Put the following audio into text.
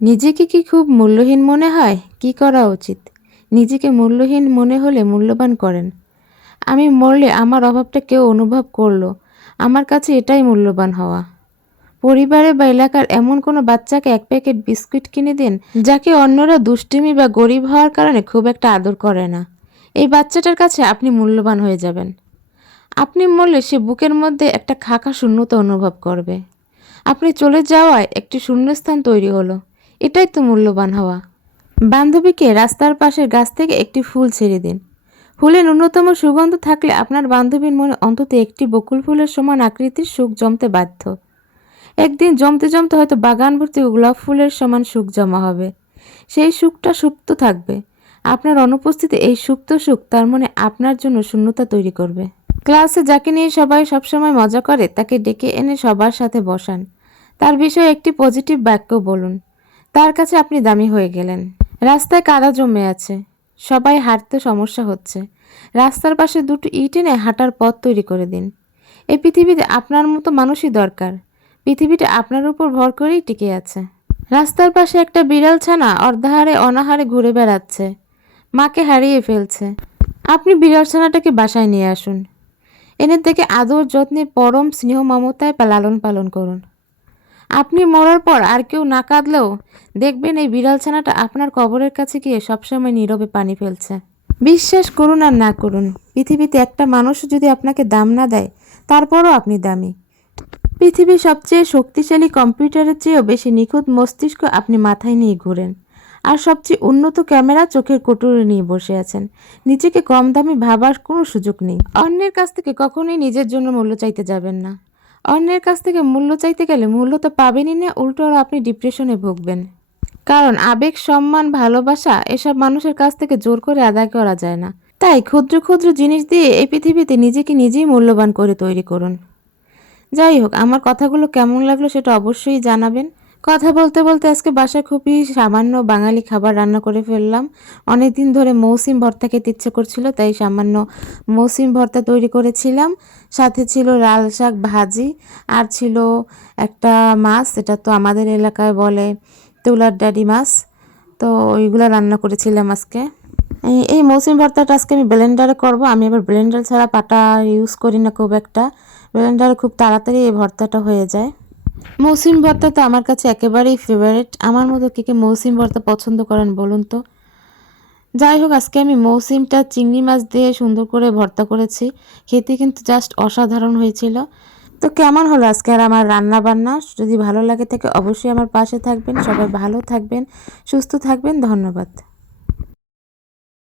নিজেকে কি খুব মূল্যহীন মনে হয়? কি করা উচিত? নিজেকে মূল্যহীন মনে হলে মূল্যবান করেন। আমি মরলে আমার অভাবটা কেউ অনুভব করলো। আমার কাছে এটাই মূল্যবান হওয়া। পরিবারে বা এলাকার এমন কোনো বাচ্চাকে এক প্যাকেট বিস্কুট কিনে দিন, যাকে অন্যরা দুষ্টুমি বা গরিব হওয়ার কারণে খুব একটা আদর করে না। এই বাচ্চাটার কাছে আপনি মূল্যবান হয়ে যাবেন। আপনি মরলে সে বুকের মধ্যে একটা খাকা শূন্যতা অনুভব করবে। আপনি চলে যাওয়ায় একটি শূন্যস্থান তৈরি হলো। এটাই তো মূল্যবান হওয়া। বান্ধবীকে রাস্তার পাশের গাছ থেকে একটি ফুল ছেড়ে দিন। ফুলের ন্যূনতম সুগন্ধ থাকলে আপনার বান্ধবীর মনে অন্তত একটি বকুল ফুলের সমান আকৃতির সুখ জমতে বাধ্য। একদিন জমতে জমতে হয়তো বাগান ভর্তি গোলাপ ফুলের সমান সুখ জমা হবে। সেই সুখটা সুপ্ত থাকবে। আপনার অনুপস্থিতি এই সুপ্ত সুখ তার মনে আপনার জন্য শূন্যতা তৈরি করবে। ক্লাসে যাকে নিয়ে সবাই সবসময় মজা করে তাকে ডেকে এনে সবার সাথে বসান। তার বিষয়ে একটি পজিটিভ বাক্য বলুন। তার কাছে আপনি দামি হয়ে গেলেন। রাস্তায় কাদা জমে আছে। সবাই হাঁটতে সমস্যা হচ্ছে। রাস্তার পাশে দুটো ইট এনে হাঁটার পথ তৈরি করে দিন। এই পৃথিবীতে আপনার মতো মানুষই দরকার। পৃথিবীটা আপনার উপর ভর করেই টিকে আছে। রাস্তার পাশে একটা বিড়াল ছানা অর্ধাহারে অনাহারে ঘুরে বেড়াচ্ছে। মাকে হারিয়ে ফেলছে। আপনি বিড়াল ছানাটাকে বাসায় নিয়ে আসুন। এনে থেকে আদর যত্নে পরম স্নেহ মমতায় লালন পালন করুন। আপনি মরার পর আর কেউ না কাঁদলেও দেখবেন এই বিড়াল ছানাটা আপনার কবরের কাছে গিয়ে সবসময় নীরবে পানি ফেলছে। বিশ্বাস করুন আর না করুন, পৃথিবীতে একটা মানুষও যদি আপনাকে দাম না দেয়, তারপরও আপনি দামি। পৃথিবীর সবচেয়ে শক্তিশালী কম্পিউটারের চেয়েও বেশি নিখুঁত মস্তিষ্ক আপনি মাথায় নিয়ে ঘুরেন। আর সবচেয়ে উন্নত ক্যামেরা চোখের কোটরে নিয়ে বসে আছেন। নিজেকে কম দামি ভাবার কোনো সুযোগ নেই। অন্যের কাছ থেকে কখনোই নিজের জন্য মূল্য চাইতে যাবেন না। অন্যের কাছ থেকে মূল্য চাইতে গেলে মূল্য তো পাবেনই না, উল্টো আরও আপনি ডিপ্রেশনে ভুগবেন। কারণ আবেগ, সম্মান, ভালোবাসা এসব মানুষের কাছ থেকে জোর করে আদায় করা যায় না। তাই ক্ষুদ্র ক্ষুদ্র জিনিস দিয়ে এই পৃথিবীতে নিজেকে নিজেই মূল্যবান করে তৈরি করুন। যাই হোক, আমার কথাগুলো কেমন লাগলো সেটা অবশ্যই জানাবেন। কথা বলতে বলতে আজকে বাসায় খুবই সামান্য বাঙালি খাবার রান্না করে ফেললাম। অনেক দিন ধরে মৌসিম ভর্তা খেতে ইচ্ছে করছিল, তাই সামান্য মৌসিম ভর্তা তৈরি করেছিলাম। সাথে ছিল লাল শাক ভাজি, আর ছিল একটা মাছ, এটা তো আমাদের এলাকায় বলে তুলার ডাঁড়ি মাছ। তো ওইগুলো রান্না করেছিলাম আজকে। এই মৌসুমি ভর্তাটা আজকে আমি ব্লেন্ডারে করব। আমি আবার ব্লেন্ডার ছাড়া পাটা ইউজ করি না খুব একটা। ব্লেন্ডারে খুব তাড়াতাড়ি এই ভর্তাটা হয়ে যায়। মৌসুমি ভর্তা তো আমার কাছে একেবারেই ফেভারিট। আমার মতো কে কে মৌসুমি ভর্তা পছন্দ করেন বলুন তো। যাই হোক, আজকে আমি মৌসুমটা চিংড়ি মাছ দিয়ে সুন্দর করে ভর্তা করেছি। খেতে কিন্তু জাস্ট অসাধারণ হয়েছিল। তো কেমন হলো আজকে আর আমার রান্না বান্না? যদি ভালো লাগে থাকে অবশ্যই আমার পাশে থাকবেন। সবাই ভালো থাকবেন, সুস্থ থাকবেন। ধন্যবাদ।